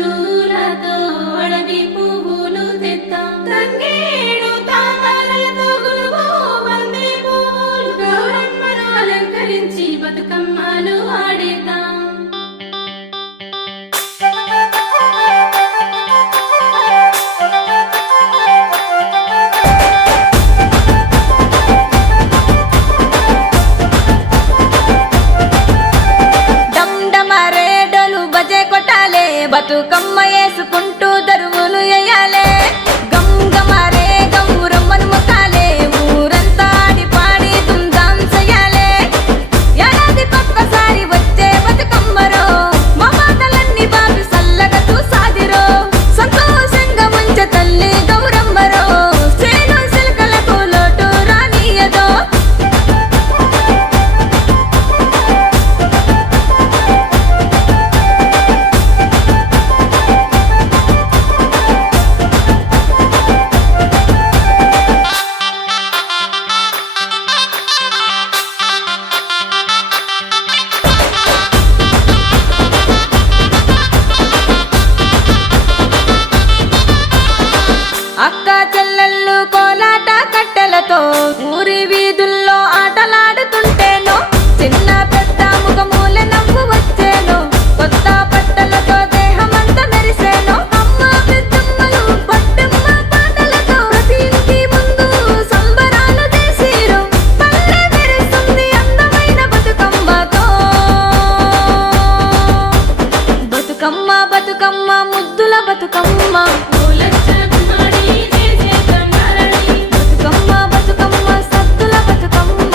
మంచులతో అడవి పువ్వులు తెద్దాం తంగేడు తాళాలతో గురువు బంతి పువ్వులు గౌరమ్మను అలంకరించి బతుకమ్మలు ఆడేద్దాం. బతుకమ్మ వేసుకుంటూ దరువులు వేయాలే గంగమరే గౌరమ్మను ముఖాలే ఊరంతా ఆడి పాడి దుందాం చెయ్యాలే ఏడాది పక్కసారి వచ్చే బతుకమ్మరో మా బాధలన్నీ బాబి సల్లగా చూసాదిరో సంతోషంగా ముంచె తల్లి గౌరమ్మరో చేను సిల్కలకు లోటు రానియదో. అక్క చెల్లెళ్ళు కోలాట కట్టెలతో ఊరి వీధుల్లో ఆటలాడుతుంటేనో చిన్న పెద్ద ముఖమూల నవ్వు వచ్చేను కొత్త బట్టలతో దేహమంతా మెరిసేను అమ్మ పెద్దమ్మలు పట్టమ్మ పాటలతో ప్రతి ఇంటి ముందు సంబరాలు చేసిరు పల్లె మెరుస్తుంది అందమైన బతుకమ్మతో. బతుకమ్మ బతుకమ్మ ముద్దుల బతుకమ్మ బతుకమ్మ బతుకమ్మ సద్దుల బతుకమ్మ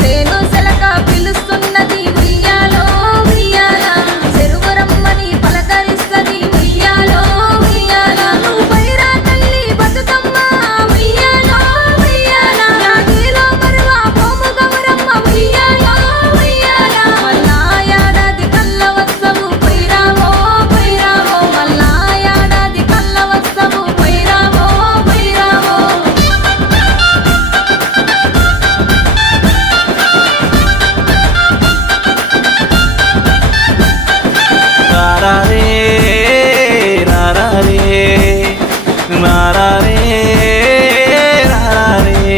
సేను సెలక పిలుస్తున్నది ఉయ్యాలో ఉయ్యాల చెరువు రమ్మని పలకరిస్తది ఉయ్యాలో ఉయ్యాల పైరా తల్లి బతుకమ్మ ఉయ్యాలో ఉయ్యాల నాగిలో మరువా పోము గౌరమ్మ ఉయ్యాలో ఉయ్యాల మళ్ళా ఏడాది కళ్ళ వస్తవు పైరావో పైరావో మళ్ళా ఏడాది కళ్ళ వస్తవు పైరావో పైరావో. రారారే రారారే రారారే రారారే.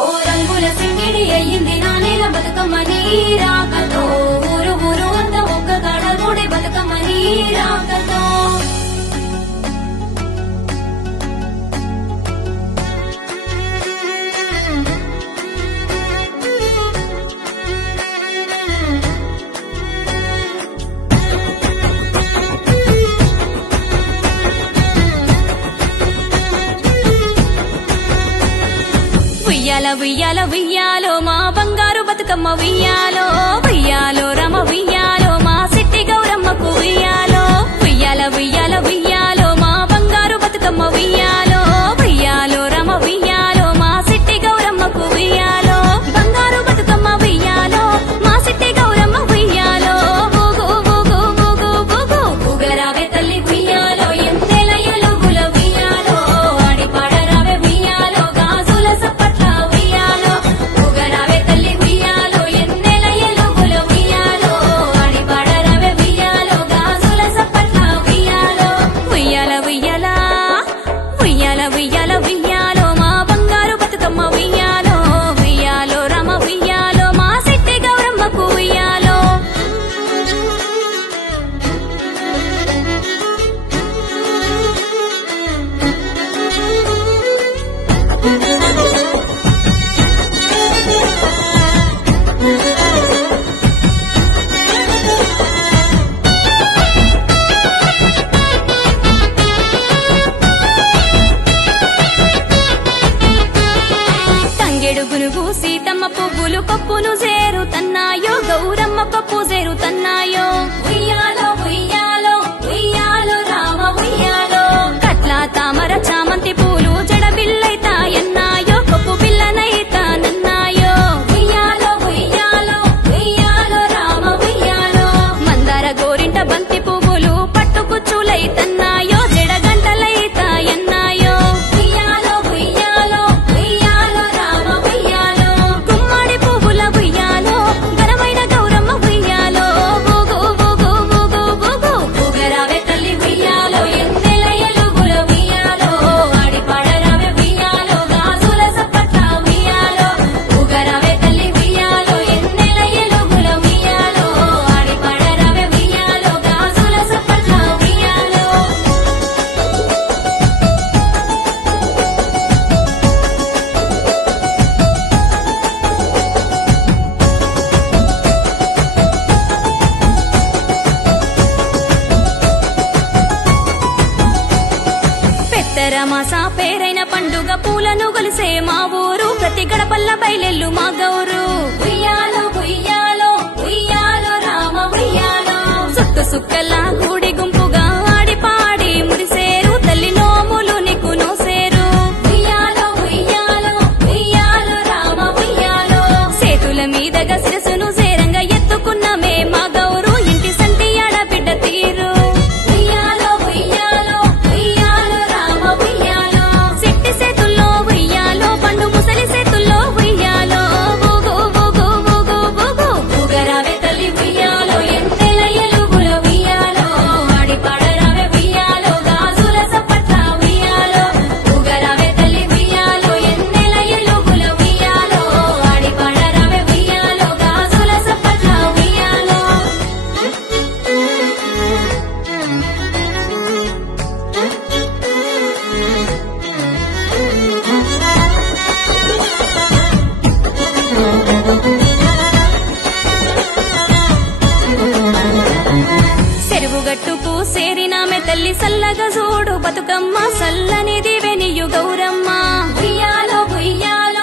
ఓ రంగుల సింగిడి అయ్యింది నా నేల బతుకమ్మ నీ రాకతో ఊరు ఊరు అంతా ఒక్క కాడ కూడి బతుకమ్మ నీ రాకతో. ఉయ్యాల ఉయ్యాల ఉయ్యాలో మా బంగారు బతుకమ్మ ఉయ్యాలో ఉయ్యాలో రమ ఉయ్యాలో మా సిట్టి గౌరమ్మకు ఉయ్యాలో ఉయ్యాల ఉయ్యాల ఉయ్యాలో మా బంగారు బతుకమ్మ ఉయ్యాలో ఉయ్యాలో రమ ఉయ్యాలో మా సిట్టి గౌరమ్మకు ఉయ్యాలో బంగారు బతుకమ్మ ఉయ్యాలో మా సిట్టి గౌరమ్మ ఉయ్యాలో ఊగు ఊగు ఊగు ఊగు ఊగరావే తల్లి ఉయ్యాలో ఎంతెల ఎలుగుల ఉయ్యాలో ఆడి పాడరావే ఉయ్యాలో గాజుల సప్పట్ల ఉయ్యాలో ఊగరావే తల్లి ఉయ్యాలో ఎన్నెల ఎలుగుల ఉయ్యాలో బారమాస పేరైన పండుగ పూలను గొలిసే మా ఊరు ప్రతి గడపల్ల బయలెల్లు మా గౌరు ఉయ్యాలో ఉయ్యాలో ఉయ్యాలో రామ ఉయ్యాలో సుట్టు సుక్కల గుడి గుంపుగా ఆడి పాడి మురిసేరు తల్లి నోములు నీకు నోసేరు ఉయ్యాలో ఉయ్యాలో ఉయ్యాలో రామ ఉయ్యాలో సేతుల మీదగా శిరసును సేరంగా ఎత్తుకున్నమే మా గౌరు ఇంటి సంటి ఆడబిడ్డ తీరు ఉయ్యాలో ఉయ్యాలో ఉయ్యాలో రామ ఉయ్యాలో సిట్టి సేతుల్లో ఉయ్యాలో పండు ముసలి సేతుల్లో ఉయ్యాలో ఊగు ఊగు ఊగు ఊగు ఊగరావే తల్లి ఉయ్యాలో ఎంతెల ఎలుగుల ఉయ్యాలో ఆడి పాడరావే ఉయ్యాలో గాజుల సప్పట్ల ఉయ్యాలో ఊగరావే తల్లి ఉయ్యాలో ఎన్నెల ఎలుగుల ఉయ్యాలో ఆడి పాడరావే ఉయ్యాలో గాజుల సప్పట్ల ఉయ్యాలో చెరువు గట్టుకు సేరినామె తల్లి సల్లగా చూడు బతుకమ్మ సల్లని దివెనియు గౌరమ్మ ఉయ్యాలో ఉయ్యాలో